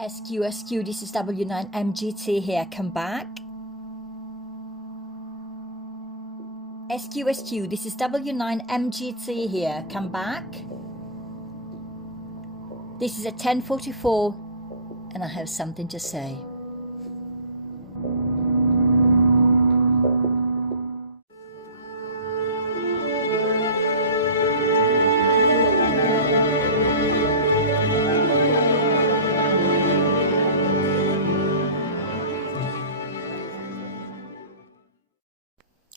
SQ, this is W9MGT here, come back. SQ, this is W9MGT here, come back. This is at 10:44 and I have something to say.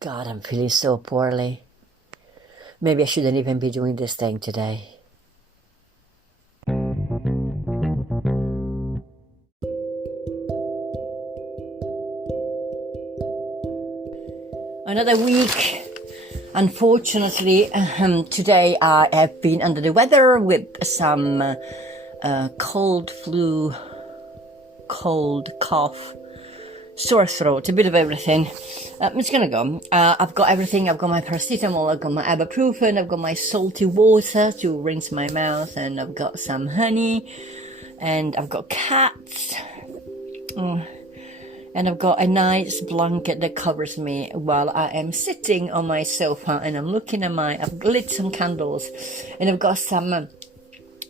God, I'm feeling so poorly. Maybe I shouldn't even be doing this thing today. Another week. Unfortunately, today I have been under the weather with some cold flu, cold cough, sore throat, a bit of everything. It's gonna go. I've got everything. I've got my paracetamol, I've got my ibuprofen, I've got my salty water to rinse my mouth, and I've got some honey, and I've got cats, and I've got a nice blanket that covers me while I am sitting on my sofa, and I'm looking at I've lit some candles, and I've got some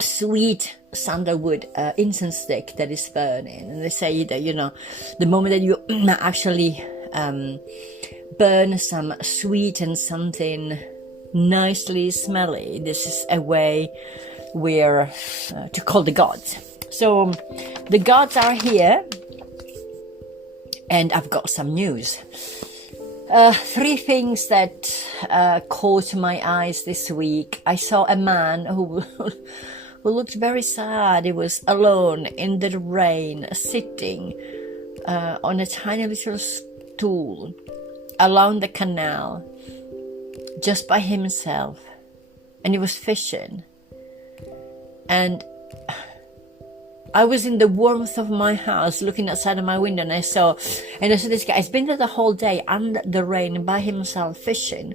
sweet sandalwood incense stick that is burning. And they say that, you know, the moment that you actually burn some sweet and something nicely smelly, this is a way where to call the gods. So the gods are here, and I've got some news. 3 things that caught my eyes this week. I saw a man who looked very sad. He was alone in the rain, sitting on a tiny little stool along the canal, just by himself, and he was fishing. And I was in the warmth of my house, looking outside of my window, and I saw this guy. He's been there the whole day under the rain by himself, fishing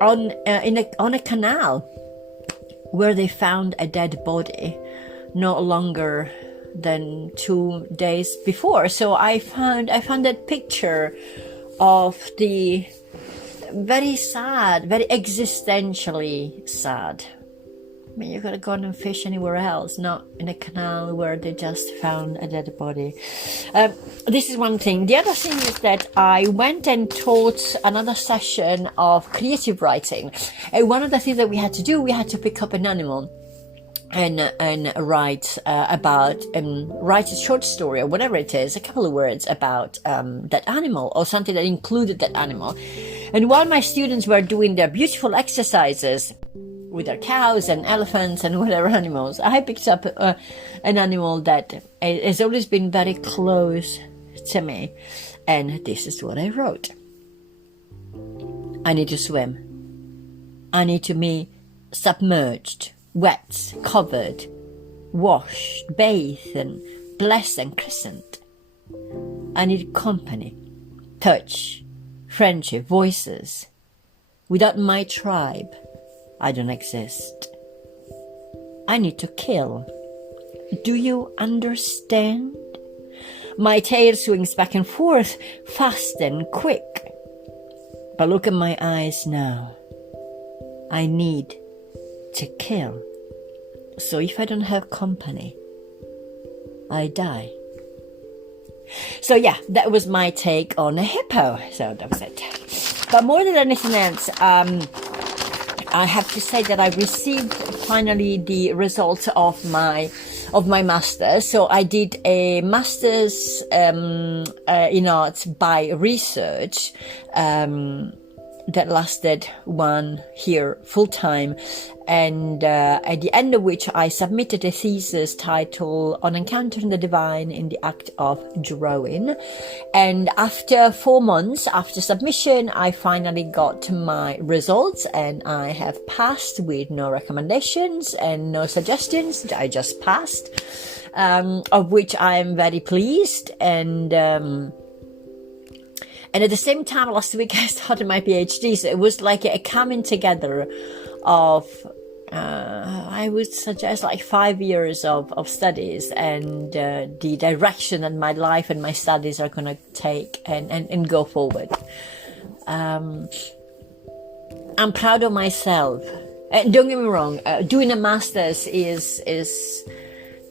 on a canal where they found a dead body no longer than 2 days before. So I found that picture of the very sad, very existentially sad. I mean, you gotta go and fish anywhere else, not in a canal where they just found a dead body. This is one thing. The other thing is that I went and taught another session of creative writing. And one of the things that we had to do, we had to pick up an animal and write write a short story or whatever it is, a couple of words about that animal, or something that included that animal. And while my students were doing their beautiful exercises with their cows and elephants and whatever animals, I picked up an animal that has always been very close to me, and this is what I wrote. I need to swim. I need to be submerged, wet, covered, washed, bathed, and blessed and christened. I need company, touch, friendship, voices. Without my tribe, I don't exist. I need to kill. Do you understand? My tail swings back and forth, fast and quick. But look at my eyes now. I need to kill. So if I don't have company, I die. So yeah, that was my take on a hippo. So that was it. But more than anything else, I have to say that I received finally the results of my master's. So I did a master's in arts by research that lasted 1 year full time, and at the end of which I submitted a thesis titled On Encountering the Divine in the Act of Drawing. And after 4 months after submission, I finally got my results, and I have passed with no recommendations and no suggestions. I just passed, of which I am very pleased. And at the same time, last week I started my PhD, so it was like a coming together of I would suggest like 5 years of studies, and the direction that my life and my studies are going to take and go forward. I'm proud of myself. Don't get me wrong, doing a master's is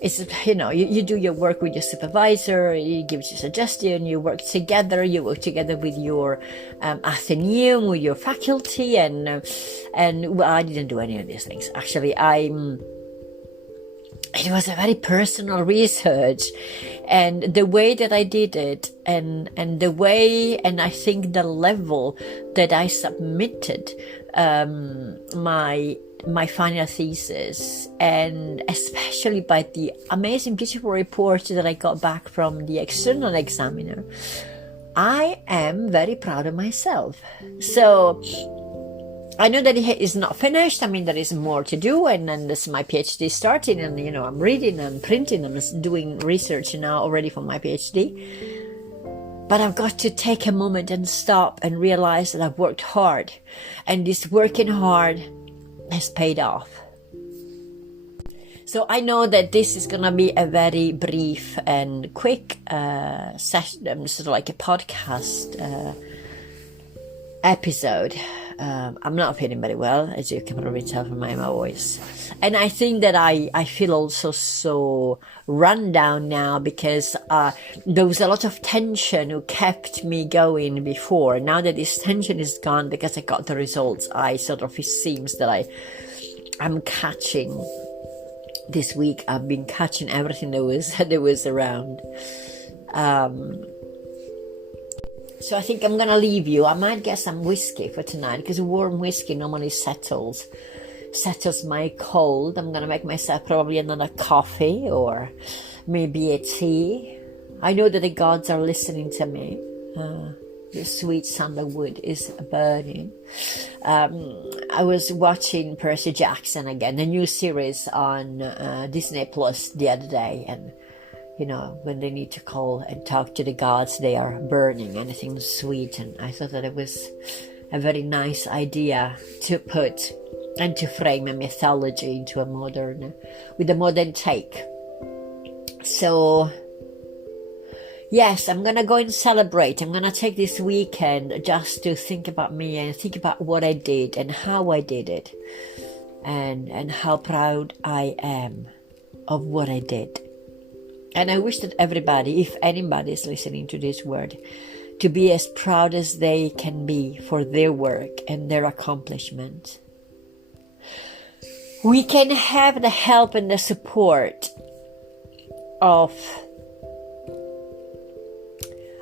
you do your work with your supervisor, he gives you suggestion, you work together with your Athenaeum, with your faculty, and well, I didn't do any of these things. Actually, it was a very personal research, and the way that I did it, and the way, and I think the level that I submitted my final thesis, and especially by the amazing, beautiful report that I got back from the external examiner, I am very proud of myself. So I know that it is not finished. I mean, there is more to do, and then this my PhD starting, and I'm reading and printing, I'm doing research now already for my PhD. But I've got to take a moment and stop and realize that I've worked hard, and this working hard has paid off. So I know that this is going to be a very brief and quick session, sort of like a podcast episode. I'm not feeling very well, as you can probably tell from my voice. And I think that I feel also so run down now, because there was a lot of tension who kept me going before. Now that this tension is gone because I got the results, it seems that I'm catching this week. I've been catching everything that was around. So I think I'm going to leave you. I might get some whiskey for tonight, because warm whiskey normally settles my cold. I'm going to make myself probably another coffee, or maybe a tea. I know that the gods are listening to me. The sweet sandalwood is burning. I was watching Percy Jackson again, the new series on Disney Plus the other day, and when they need to call and talk to the gods, they are burning anything sweet. And I thought that it was a very nice idea to put and to frame a mythology into with a modern take. So, yes, I'm going to go and celebrate. I'm going to take this weekend just to think about me and think about what I did and how I did it, and how proud I am of what I did. And I wish that everybody, if anybody is listening to this word, to be as proud as they can be for their work and their accomplishment. We can have the help and the support of...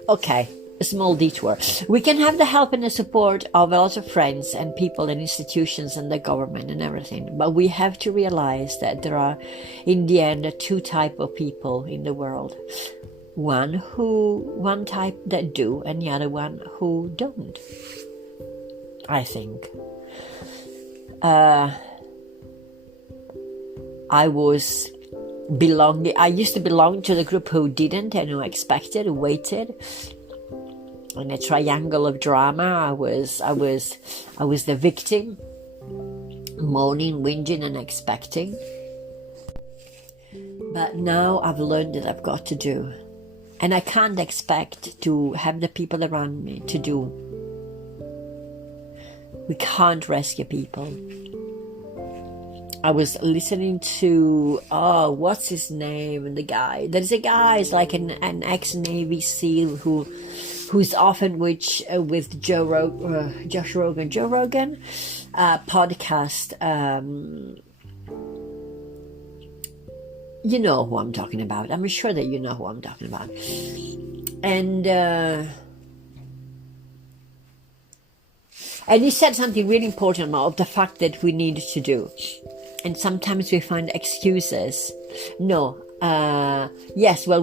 Okay, a small detour. We can have the help and the support of a lot of friends and people and institutions and the government and everything. But we have to realize that there are, in the end, two types of people in the world. One type that do, and the other one who don't, I think. I used to belong to the group who didn't, and who expected, who waited. In a triangle of drama, I was the victim, moaning, whinging, and expecting. But now I've learned that I've got to do, and I can't expect to have the people around me to do. We can't rescue people. I was listening to, what's his name? The guy. There's a guy, it's like an ex-Navy SEAL who's often with Joe Rogan podcast. You know who I'm talking about. I'm sure that you know who I'm talking about. And he said something really important about the fact that we need to do. And sometimes we find excuses. We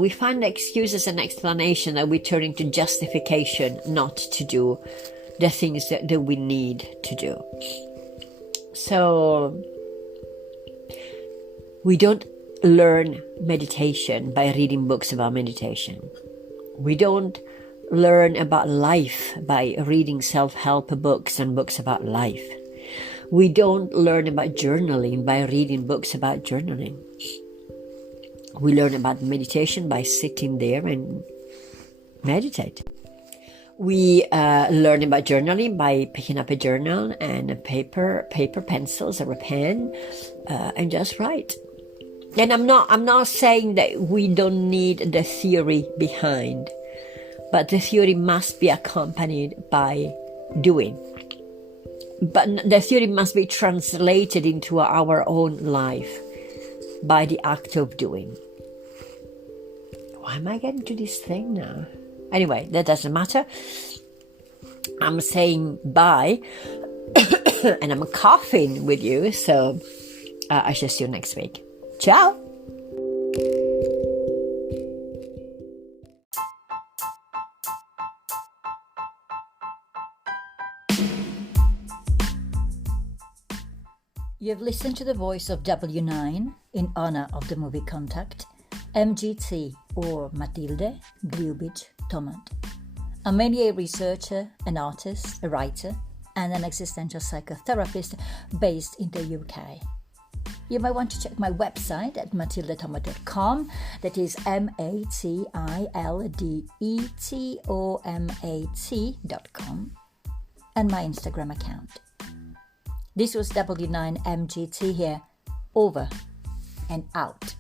find excuses and explanation that we turn into justification not to do the things that we need to do. So we don't learn meditation by reading books about meditation. We don't learn about life by reading self-help books and books about life. We don't learn about journaling by reading books about journaling. We learn about meditation by sitting there and meditate. We learn about journaling by picking up a journal and a paper, pencils, or a pen, and just write. And I'm not saying that we don't need the theory behind, but the theory must be accompanied by doing. But the theory must be translated into our own life by the act of doing. Why am I getting to this thing now? Anyway, that doesn't matter. I'm saying bye, and I'm coughing with you, so I shall see you next week. Ciao! You've listened to the voice of W9 in honor of the movie Contact, MGT, or Matilde Gliubic Tomat. A media researcher, an artist, a writer, and an existential psychotherapist based in the UK. You might want to check my website at matildetomat.com, that is matildetomat.com, and my Instagram account. This was W9MGT here, over and out.